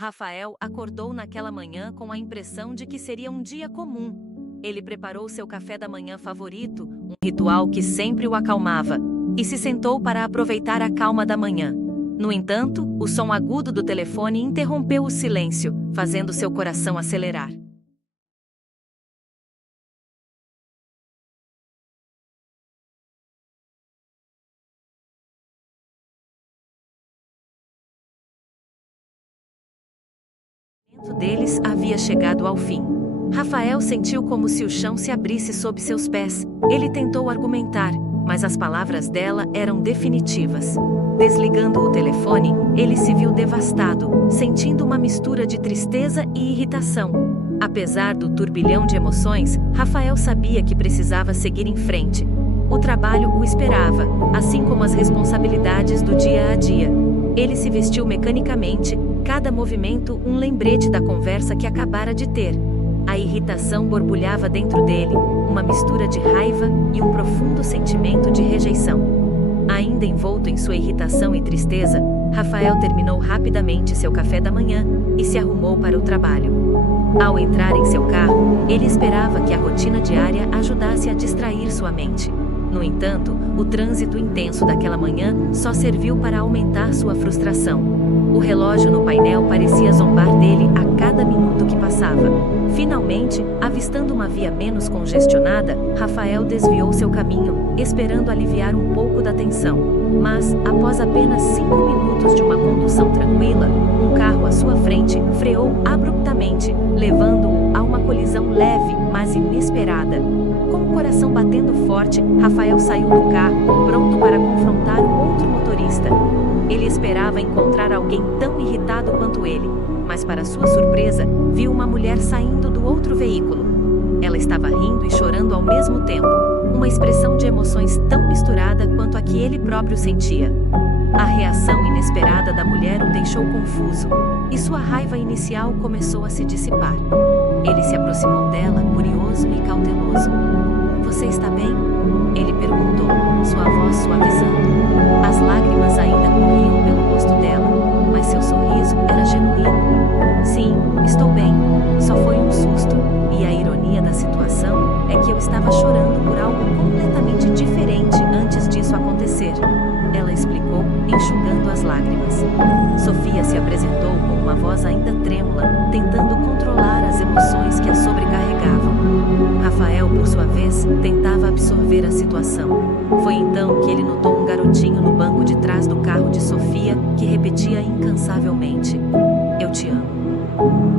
Rafael acordou naquela manhã com a impressão de que seria um dia comum. Ele preparou seu café da manhã favorito, um ritual que sempre o acalmava, e se sentou para aproveitar a calma da manhã. No entanto, o som agudo do telefone interrompeu o silêncio, fazendo seu coração acelerar. O momento deles havia chegado ao fim. Rafael sentiu como se o chão se abrisse sob seus pés. Ele tentou argumentar, mas as palavras dela eram definitivas. Desligando o telefone, ele se viu devastado, sentindo uma mistura de tristeza e irritação. Apesar do turbilhão de emoções, Rafael sabia que precisava seguir em frente. O trabalho o esperava, assim como as responsabilidades do dia a dia. Ele se vestiu mecanicamente, cada movimento um lembrete da conversa que acabara de ter. A irritação borbulhava dentro dele, uma mistura de raiva e um profundo sentimento de rejeição. Ainda envolto em sua irritação e tristeza, Rafael terminou rapidamente seu café da manhã e se arrumou para o trabalho. Ao entrar em seu carro, ele esperava que a rotina diária ajudasse a distrair sua mente. No entanto, o trânsito intenso daquela manhã só serviu para aumentar sua frustração. O relógio no painel parecia zombar dele a cada minuto que passava. Finalmente, avistando uma via menos congestionada, Rafael desviou seu caminho, esperando aliviar um pouco da tensão. Mas, após apenas 5 minutos de uma condução tranquila, um carro à sua frente freou abruptamente, levando-o a uma colisão leve, mas inesperada. Com o coração batendo forte, Rafael saiu do carro, pronto para confrontar o outro motorista. Ele esperava encontrar alguém tão irritado quanto ele, mas para sua surpresa, viu uma mulher saindo do outro veículo. Ela estava rindo e chorando ao mesmo tempo, uma expressão de emoções tão misturada quanto a que ele próprio sentia. A reação inesperada da mulher o deixou confuso, e sua raiva inicial começou a se dissipar. Ele se aproximou dela, curioso e cauteloso. "Você está bem?" ele perguntou, sua voz suavizando. As lágrimas ainda corriam pelo rosto dela, mas seu sorriso era genuíno. "Sim, estou bem. Só foi um susto, e a ironia da situação é que eu estava chorando por algo completamente diferente antes disso acontecer", ela explicou, enxugando as lágrimas. Sofia se apresentou com uma voz ainda trêmula, tentando controlar as emoções que a sobrecarregavam. Rafael, por sua vez, tentava absorver a situação. Foi então que ele notou um garotinho no banco de trás do carro de Sofia, que repetia incansavelmente: "Eu te amo."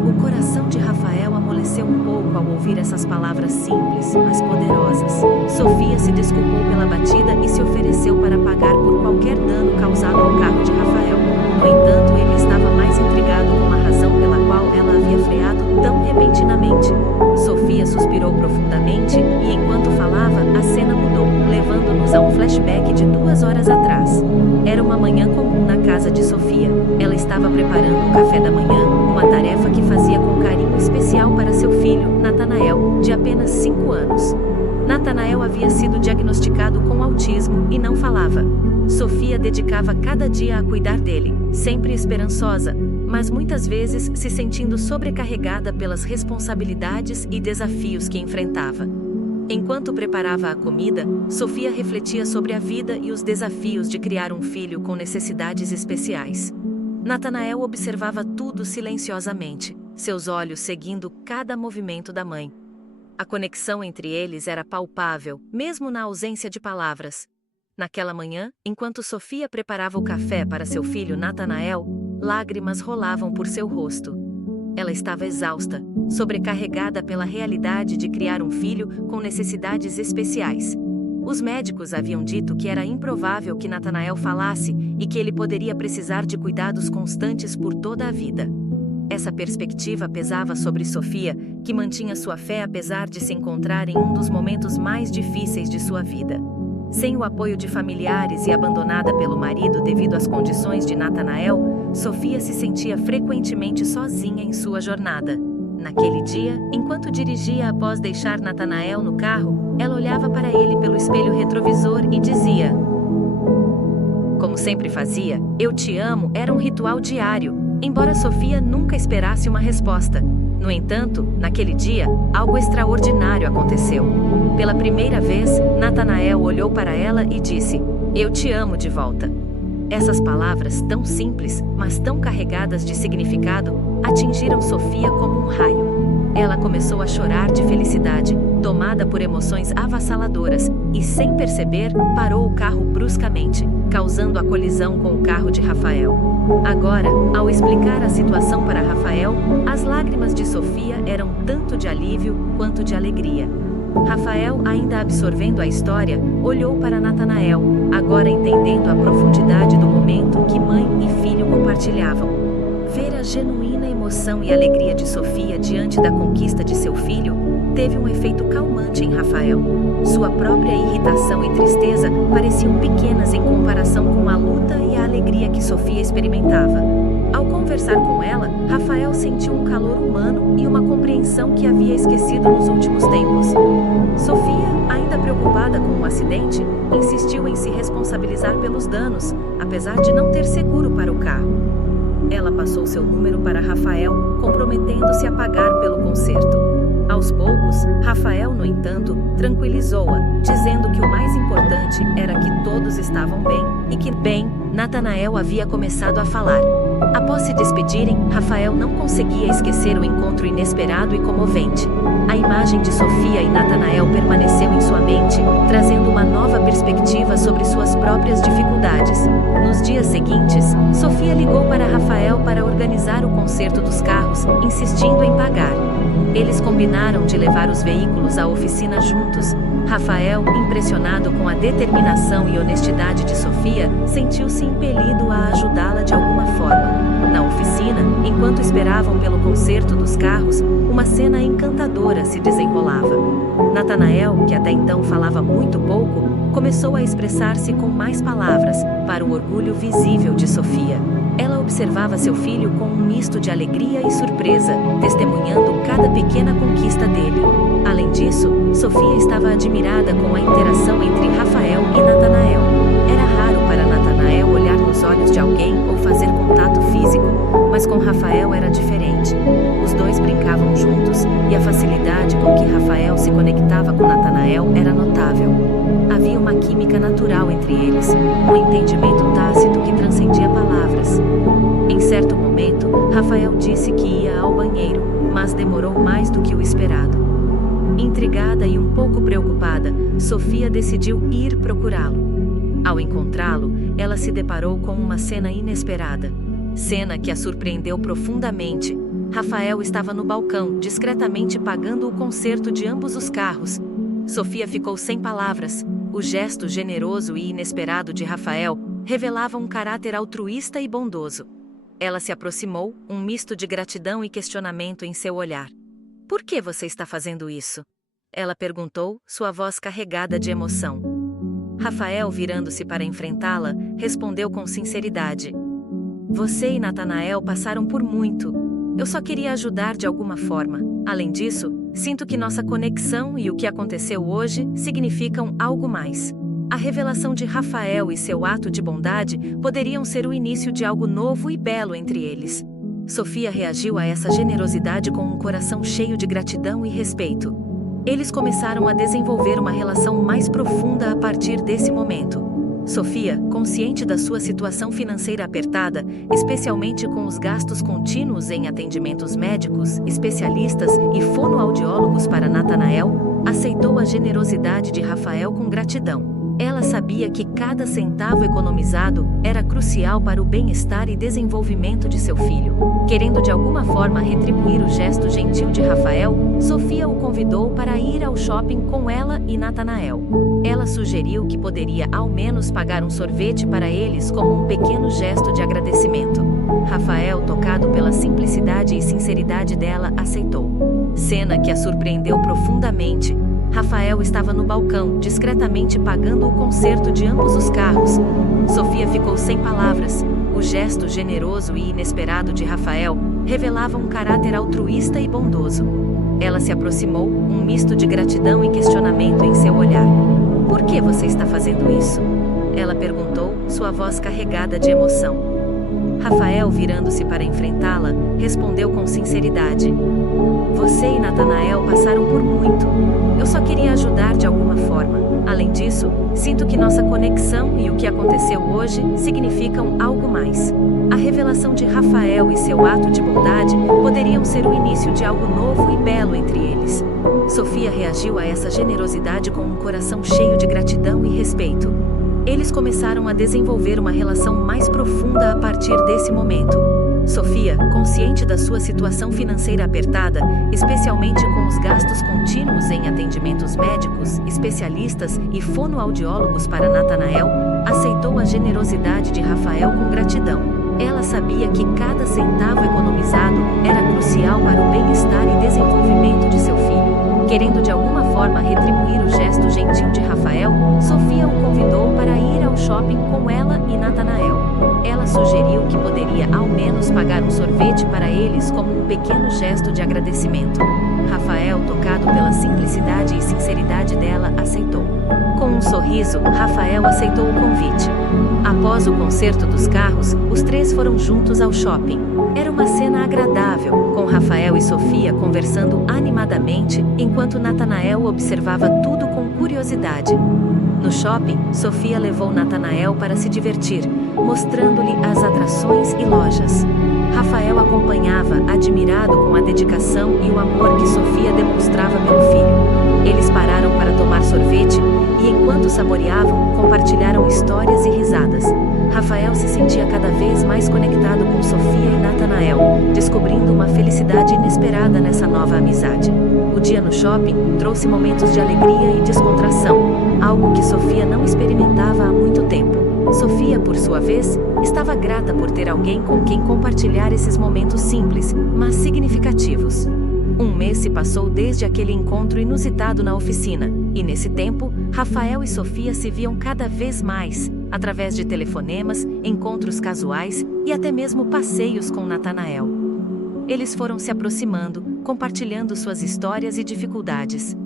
O coração de Rafael amoleceu um pouco ao ouvir essas palavras simples, mas poderosas. Sofia se desculpou pela batida e se ofereceu para pagar por qualquer dano causado ao carro de Rafael. No entanto, ele estava mais intrigado com a razão pela qual ela havia freado tão repentinamente. Sofia suspirou profundamente e, enquanto falava, a cena mudou, levando-nos a um flashback de 2 horas atrás. Era uma manhã comum na casa de Sofia. Ela estava preparando o café da manhã, uma tarefa que fazia com carinho especial para seu filho, Natanael, de apenas 5 anos. Natanael havia sido diagnosticado com autismo e não falava. Sofia dedicava cada dia a cuidar dele, sempre esperançosa, mas muitas vezes se sentindo sobrecarregada pelas responsabilidades e desafios que enfrentava. Enquanto preparava a comida, Sofia refletia sobre a vida e os desafios de criar um filho com necessidades especiais. Natanael observava tudo silenciosamente, seus olhos seguindo cada movimento da mãe. A conexão entre eles era palpável, mesmo na ausência de palavras. Naquela manhã, enquanto Sofia preparava o café para seu filho Natanael, lágrimas rolavam por seu rosto. Ela estava exausta, sobrecarregada pela realidade de criar um filho com necessidades especiais. Os médicos haviam dito que era improvável que Natanael falasse e que ele poderia precisar de cuidados constantes por toda a vida. Essa perspectiva pesava sobre Sofia, que mantinha sua fé apesar de se encontrar em um dos momentos mais difíceis de sua vida. Sem o apoio de familiares e abandonada pelo marido devido às condições de Natanael, Sofia se sentia frequentemente sozinha em sua jornada. Naquele dia, enquanto dirigia após deixar Natanael no carro, ela olhava para ele pelo espelho retrovisor e dizia: "Como sempre fazia, 'Eu te amo' era um ritual diário. embora Sofia nunca esperasse uma resposta. No entanto, naquele dia, algo extraordinário aconteceu. Pela primeira vez, Natanael olhou para ela e disse: "Eu te amo de volta." Essas palavras, tão simples, mas tão carregadas de significado, atingiram Sofia como um raio. Ela começou a chorar de felicidade, tomada por emoções avassaladoras, e sem perceber, parou o carro bruscamente, causando a colisão com o carro de Rafael. Agora, ao explicar a situação para Rafael, as lágrimas de Sofia eram tanto de alívio quanto de alegria. Rafael, ainda absorvendo a história, olhou para Natanael, agora entendendo a profundidade do momento que mãe e filho compartilhavam. Ver a genuína emoção e alegria de Sofia diante da conquista de seu filho teve um efeito calmante em Rafael. Sua própria irritação e tristeza pareciam pequenas em comparação com a luta e a alegria que Sofia experimentava. Ao conversar com ela, Rafael sentiu um calor humano e uma compreensão que havia esquecido nos últimos tempos. Sofia, ainda preocupada com o acidente, insistiu em se responsabilizar pelos danos, apesar de não ter seguro para o carro. Ela passou seu número para Rafael, comprometendo-se a pagar pelo conserto. Aos poucos, Rafael, no entanto, tranquilizou-a, dizendo que o mais importante era que todos estavam bem e que, Natanael havia começado a falar. Após se despedirem, Rafael não conseguia esquecer o encontro inesperado e comovente. A imagem de Sofia e Natanael permaneceu em sua mente, trazendo uma nova perspectiva sobre suas próprias dificuldades. Nos dias seguintes, Sofia ligou para Rafael para organizar o conserto dos carros, insistindo em pagar. Eles combinaram de levar os veículos à oficina juntos. Rafael, impressionado com a determinação e honestidade de Sofia, sentiu-se impelido a ajudá-la de alguma forma. Na oficina, enquanto esperavam pelo conserto dos carros, uma cena encantadora se desenrolava. Natanael, que até então falava muito pouco, começou a expressar-se com mais palavras, para o orgulho visível de Sofia. Ela observava seu filho com um misto de alegria e surpresa, testemunhando cada pequena conquista dele. Além disso, Sofia estava admirada com a interação entre Rafael e Natanael. Era raro para Natanael olhar nos olhos de alguém ou fazer contato físico, mas com Rafael era diferente. Os dois brincavam juntos, e a facilidade com que Rafael se conectava com Natanael era notável. Havia uma química natural entre eles, um entendimento tácito que transcendia palavras. Em certo momento, Rafael disse que ia ao banheiro, mas demorou mais do que o esperado. Intrigada e um pouco preocupada, Sofia decidiu ir procurá-lo. Ao encontrá-lo, ela se deparou com uma cena inesperada. Cena que a surpreendeu profundamente. Rafael estava no balcão, discretamente pagando o conserto de ambos os carros. Sofia ficou sem palavras. O gesto generoso e inesperado de Rafael revelava um caráter altruísta e bondoso. Ela se aproximou, um misto de gratidão e questionamento em seu olhar. "Por que você está fazendo isso?" ela perguntou, sua voz carregada de emoção. Rafael, virando-se para enfrentá-la, respondeu com sinceridade: "Você e Natanael passaram por muito. Eu só queria ajudar de alguma forma. Além disso, sinto que nossa conexão e o que aconteceu hoje significam algo mais." A revelação de Rafael e seu ato de bondade poderiam ser o início de algo novo e belo entre eles. Sofia reagiu a essa generosidade com um coração cheio de gratidão e respeito. Eles começaram a desenvolver uma relação mais profunda a partir desse momento. Sofia, consciente da sua situação financeira apertada, especialmente com os gastos contínuos em atendimentos médicos, especialistas e fonoaudiólogos para Natanael, aceitou a generosidade de Rafael com gratidão. Ela sabia que cada centavo economizado era crucial para o bem-estar e desenvolvimento de seu filho. Querendo de alguma forma retribuir o gesto gentil de Rafael, Sofia o convidou para ir ao shopping com ela e Natanael. Ela sugeriu que poderia ao menos pagar um sorvete para eles como um pequeno gesto de agradecimento. Rafael, tocado pela simplicidade e sinceridade dela, aceitou. Cena que a surpreendeu profundamente. Rafael estava no balcão, discretamente pagando o conserto de ambos os carros. Sofia ficou sem palavras. O gesto generoso e inesperado de Rafael revelava um caráter altruísta e bondoso. Ela se aproximou, um misto de gratidão e questionamento em seu olhar. "Por que você está fazendo isso?" ela perguntou, sua voz carregada de emoção. Rafael, virando-se para enfrentá-la, respondeu com sinceridade: Você e Natanael passaram por muito. Eu só queria ajudar de alguma forma. Além disso, sinto que nossa conexão e o que aconteceu hoje significam algo mais. A revelação de Rafael e seu ato de bondade poderiam ser o início de algo novo e belo entre eles. Sofia reagiu a essa generosidade com um coração cheio de gratidão e respeito. Eles começaram a desenvolver uma relação mais profunda a partir desse momento. Sofia, consciente da sua situação financeira apertada, especialmente com os gastos contínuos em atendimentos médicos, especialistas e fonoaudiólogos para Natanael, aceitou a generosidade de Rafael com gratidão. Ela sabia que cada centavo economizado era crucial para o bem-estar e desenvolvimento de seu filho. Querendo de alguma forma retribuir o gesto gentil de Rafael, Sofia o convidou para ir ao shopping com ela e Natanael. Ela sugeriu que poderia ao menos pagar um sorvete para eles como um pequeno gesto de agradecimento. Rafael, tocado pela simplicidade e sinceridade dela, aceitou. Com um sorriso, Rafael aceitou o convite. Após o concerto dos carros, os três foram juntos ao shopping. Era uma cena agradável, com Rafael e Sofia conversando animadamente, enquanto Natanael observava tudo com curiosidade. No shopping, Sofia levou Natanael para se divertir, mostrando-lhe as atrações e lojas. Rafael acompanhava, admirado com a dedicação e o amor que Sofia demonstrava pelo filho. Eles pararam para tomar sorvete e, enquanto saboreavam, compartilharam histórias e risadas. Rafael se sentia cada vez mais conectado com Sofia e Natanael, descobrindo uma felicidade inesperada nessa nova amizade. O dia no shopping trouxe momentos de alegria e descontração, algo que Sofia não experimentava há muito tempo. Sofia, por sua vez, estava grata por ter alguém com quem compartilhar esses momentos simples, mas significativos. Um mês se passou desde aquele encontro inusitado na oficina, e nesse tempo, Rafael e Sofia se viam cada vez mais, através de telefonemas, encontros casuais e até mesmo passeios com Natanael. Eles foram se aproximando, compartilhando suas histórias e dificuldades.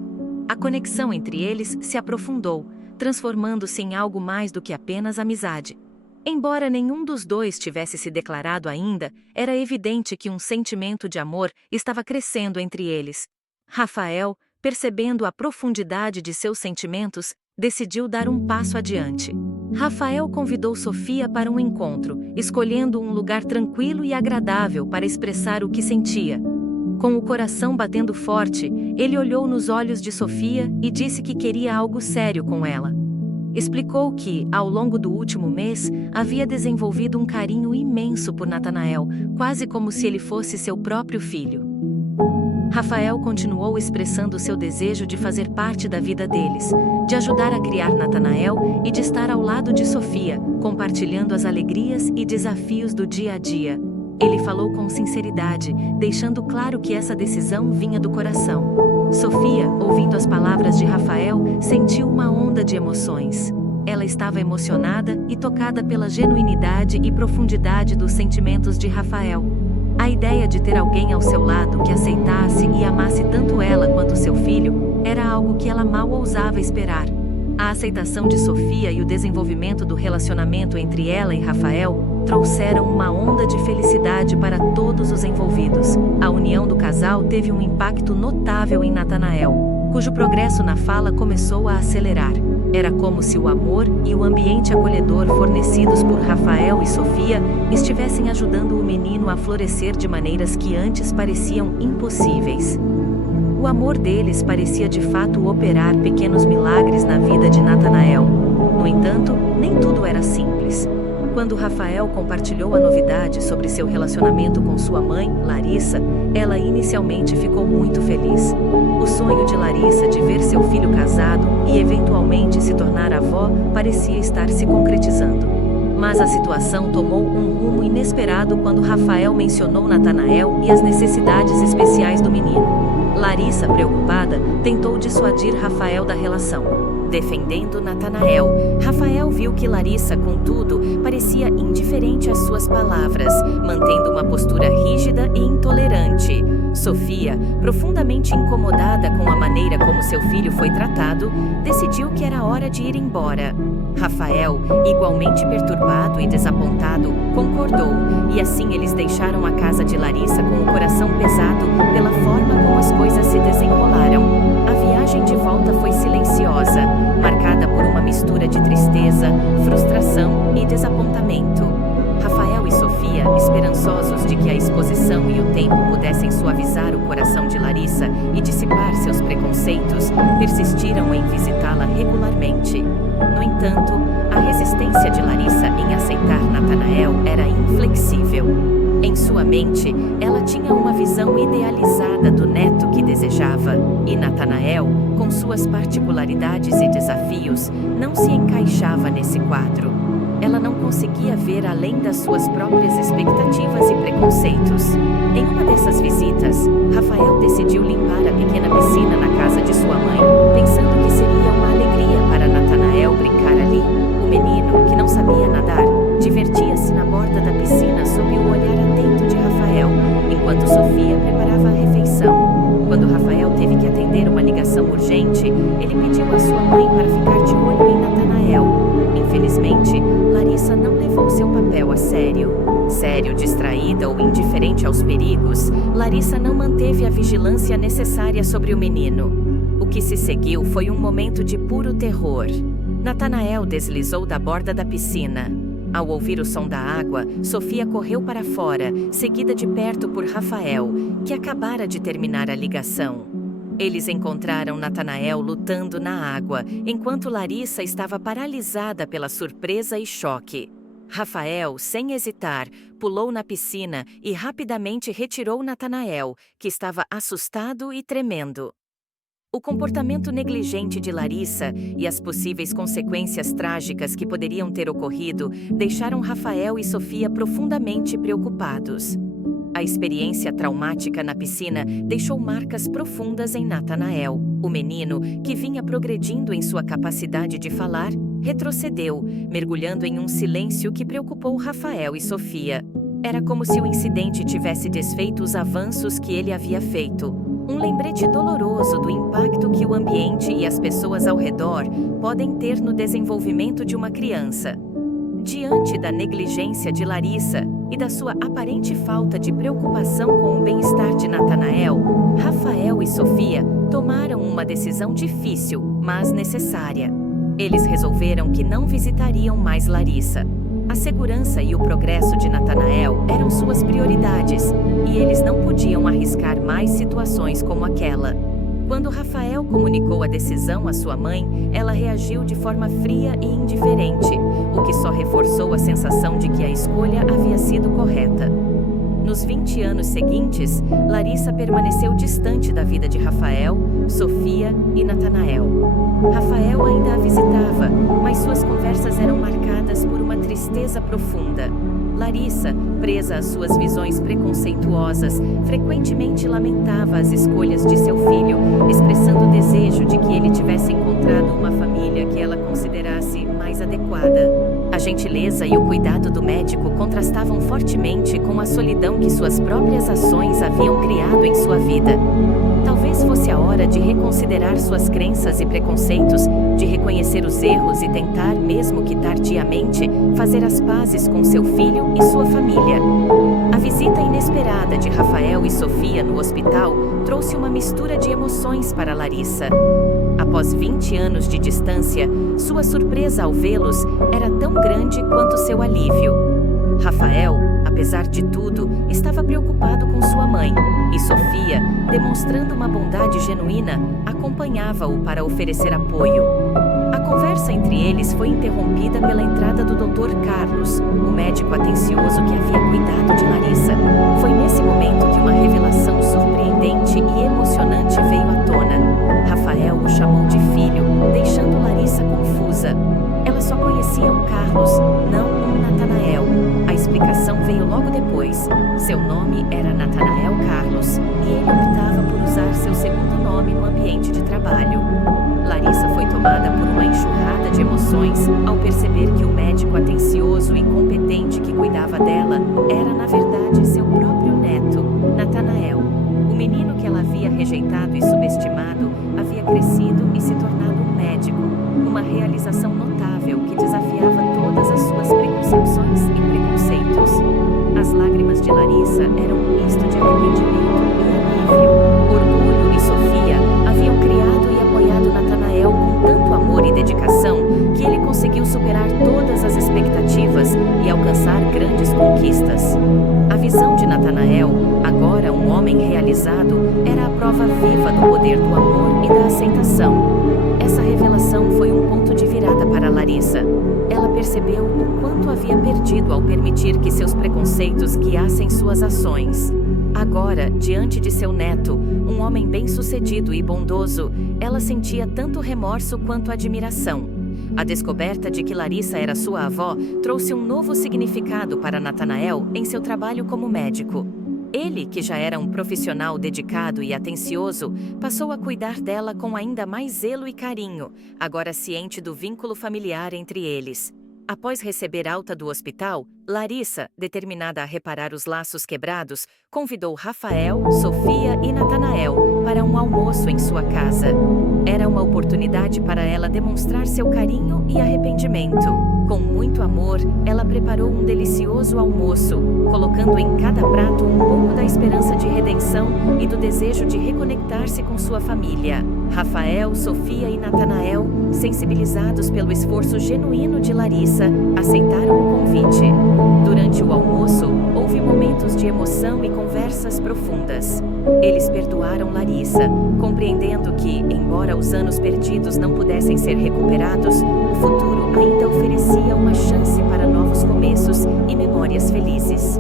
A conexão entre eles se aprofundou, transformando-se em algo mais do que apenas amizade. Embora nenhum dos dois tivesse se declarado ainda, era evidente que um sentimento de amor estava crescendo entre eles. Rafael, percebendo a profundidade de seus sentimentos, decidiu dar um passo adiante. Rafael convidou Sofia para um encontro, escolhendo um lugar tranquilo e agradável para expressar o que sentia. Com o coração batendo forte, ele olhou nos olhos de Sofia e disse que queria algo sério com ela. Explicou que, ao longo do último mês, havia desenvolvido um carinho imenso por Natanael, quase como se ele fosse seu próprio filho. Rafael continuou expressando seu desejo de fazer parte da vida deles, de ajudar a criar Natanael e de estar ao lado de Sofia, compartilhando as alegrias e desafios do dia a dia. Ele falou com sinceridade, deixando claro que essa decisão vinha do coração. Sofia, ouvindo as palavras de Rafael, sentiu uma onda de emoções. Ela estava emocionada e tocada pela genuinidade e profundidade dos sentimentos de Rafael. A ideia de ter alguém ao seu lado que aceitasse e amasse tanto ela quanto seu filho era algo que ela mal ousava esperar. A aceitação de Sofia e o desenvolvimento do relacionamento entre ela e Rafael trouxeram uma onda de felicidade para todos os envolvidos. A união do casal teve um impacto notável em Natanael, cujo progresso na fala começou a acelerar. Era como se o amor e o ambiente acolhedor fornecidos por Rafael e Sofia estivessem ajudando o menino a florescer de maneiras que antes pareciam impossíveis. O amor deles parecia de fato operar pequenos milagres na vida de Natanael. No entanto, nem tudo era simples. Quando Rafael compartilhou a novidade sobre seu relacionamento com sua mãe, Larissa, ela inicialmente ficou muito feliz. O sonho de Larissa de ver seu filho casado e eventualmente se tornar avó parecia estar se concretizando. Mas a situação tomou um rumo inesperado quando Rafael mencionou Natanael e as necessidades especiais do menino. Larissa, preocupada, tentou dissuadir Rafael da relação. Defendendo Natanael, Rafael viu que Larissa, contudo, parecia indiferente às suas palavras, mantendo uma postura rígida e intolerante. instante. Sofia, profundamente incomodada com a maneira como seu filho foi tratado, decidiu que era hora de ir embora. Rafael, igualmente perturbado e desapontado, concordou, e assim eles deixaram a casa de Larissa com o coração pesado pela forma como as coisas se desenrolaram. A viagem de volta foi silenciosa, marcada por uma mistura de tristeza, frustração e desapontamento. Rafael e Sofia, esperançosos de que a exposição e o tempo pudessem suavizar o coração de Larissa e dissipar seus preconceitos, persistiram em visitá-la regularmente. No entanto, a resistência de Larissa em aceitar Natanael era inflexível. Em sua mente, ela tinha uma visão idealizada do neto que desejava, e Natanael, com suas particularidades e desafios, não se encaixava nesse quadro. Ela não conseguia ver além das suas próprias expectativas e preconceitos. Em uma dessas visitas, Rafael decidiu limpar a pequena piscina na casa de sua mãe, pensando que seria uma alegria para Natanael brincar ali. O menino, que não sabia nadar, divertia-se na borda da piscina sob o olhar atento de Rafael, enquanto Sofia preparava a refeição. Quando Rafael teve que atender uma ligação urgente, ele pediu à sua mãe para ficar de olho em Natanael. Infelizmente, Larissa não levou seu papel a sério. Sério, distraída ou indiferente aos perigos, Larissa não manteve a vigilância necessária sobre o menino. O que se seguiu foi um momento de puro terror. Natanael deslizou da borda da piscina. Ao ouvir o som da água, Sofia correu para fora, seguida de perto por Rafael, que acabara de terminar a ligação. Eles encontraram Natanael lutando na água, enquanto Larissa estava paralisada pela surpresa e choque. Rafael, sem hesitar, pulou na piscina e rapidamente retirou Natanael, que estava assustado e tremendo. O comportamento negligente de Larissa e as possíveis consequências trágicas que poderiam ter ocorrido deixaram Rafael e Sofia profundamente preocupados. A experiência traumática na piscina deixou marcas profundas em Natanael. O menino, que vinha progredindo em sua capacidade de falar, retrocedeu, mergulhando em um silêncio que preocupou Rafael e Sofia. Era como se o incidente tivesse desfeito os avanços que ele havia feito. Um lembrete doloroso do impacto que o ambiente e as pessoas ao redor podem ter no desenvolvimento de uma criança. Diante da negligência de Larissa e da sua aparente falta de preocupação com o bem-estar de Natanael, Rafael e Sofia tomaram uma decisão difícil, mas necessária. Eles resolveram que não visitariam mais Larissa. A segurança e o progresso de Natanael eram suas prioridades, e eles não podiam arriscar mais situações como aquela. Quando Rafael comunicou a decisão à sua mãe, ela reagiu de forma fria e indiferente, o que só reforçou a sensação de que a escolha havia sido correta. Nos 20 anos seguintes, Larissa permaneceu distante da vida de Rafael, Sofia e Natanael. Rafael ainda a visitava, mas suas conversas eram marcadas por uma tristeza profunda. Larissa, presa às suas visões preconceituosas, frequentemente lamentava as escolhas de seu filho, expressando o desejo de que ele tivesse encontrado uma família que ela considerasse mais adequada. A gentileza e o cuidado do médico contrastavam fortemente com a solidão que suas próprias ações haviam criado em sua vida. Talvez fosse a hora de reconsiderar suas crenças e preconceitos, de reconhecer os erros e tentar, mesmo que tardiamente, fazer as pazes com seu filho e sua família. A visita inesperada de Rafael e Sofia no hospital trouxe uma mistura de emoções para Larissa. Após 20 anos de distância, sua surpresa ao vê-los era tão grande quanto seu alívio. Rafael, apesar de tudo, estava preocupado com sua mãe, e Sofia, demonstrando uma bondade genuína, acompanhava-o para oferecer apoio. A conversa entre eles foi interrompida pela entrada do Dr. Carlos, o médico atencioso que havia cuidado de Larissa. Foi nesse momento que uma revelação surpreendente e emocionante veio à tona. Rafael o chamou de filho, deixando Larissa confusa. Ela só conhecia um Carlos, não um Natanael. A explicação veio logo depois. Seu nome era Natanael Carlos, e ele optava por usar seu segundo nome no ambiente de trabalho. Larissa foi tomada por uma enxurrada de emoções ao perceber que o médico atencioso e competente que cuidava dela era, na verdade, seu próprio neto, Natanael. rejeitado e subestimado, havia crescido e se tornado um médico, uma realização notável que desafiava todas as suas preconcepções e preconceitos. As lágrimas de Larissa eram um misto de arrependimento e alívio. Orgulho e Sofia haviam criado e apoiado Natanael com tanto amor e dedicação que ele conseguiu superar todas as expectativas e alcançar grandes conquistas. A visão de Natanael, agora um homem realizado, era a prova viva do poder do amor e da aceitação. Essa revelação foi um ponto de virada para Larissa. Ela percebeu o quanto havia perdido ao permitir que seus preconceitos guiassem suas ações. Agora, diante de seu neto, um homem bem-sucedido e bondoso, ela sentia tanto remorso quanto admiração. A descoberta de que Larissa era sua avó trouxe um novo significado para Natanael em seu trabalho como médico. Ele, que já era um profissional dedicado e atencioso, passou a cuidar dela com ainda mais zelo e carinho, agora ciente do vínculo familiar entre eles. Após receber alta do hospital, Larissa, determinada a reparar os laços quebrados, convidou Rafael, Sofia e Natanael para um almoço em sua casa. Era uma oportunidade para ela demonstrar seu carinho e arrependimento. Com muito amor, ela preparou um delicioso almoço, colocando em cada prato um pouco da esperança de redenção e do desejo de reconectar-se com sua família. Rafael, Sofia e Natanael, sensibilizados pelo esforço genuíno de Larissa, aceitaram o convite. Durante o almoço, houve momentos de emoção e conversas profundas. Eles perdoaram Larissa, compreendendo que, embora os anos perdidos não pudessem ser recuperados, o futuro ainda oferecia uma chance para novos começos e memórias felizes.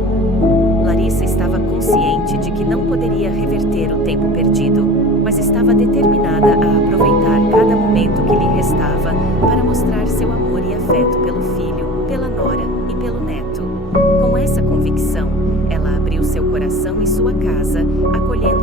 Larissa estava consciente de que não poderia reverter o tempo perdido, mas estava determinada a aproveitar cada momento que lhe restava para mostrar seu amor e afeto pelo filho, pela nora e pelo neto. Com essa convicção, ela abriu seu coração e sua casa, acolhendo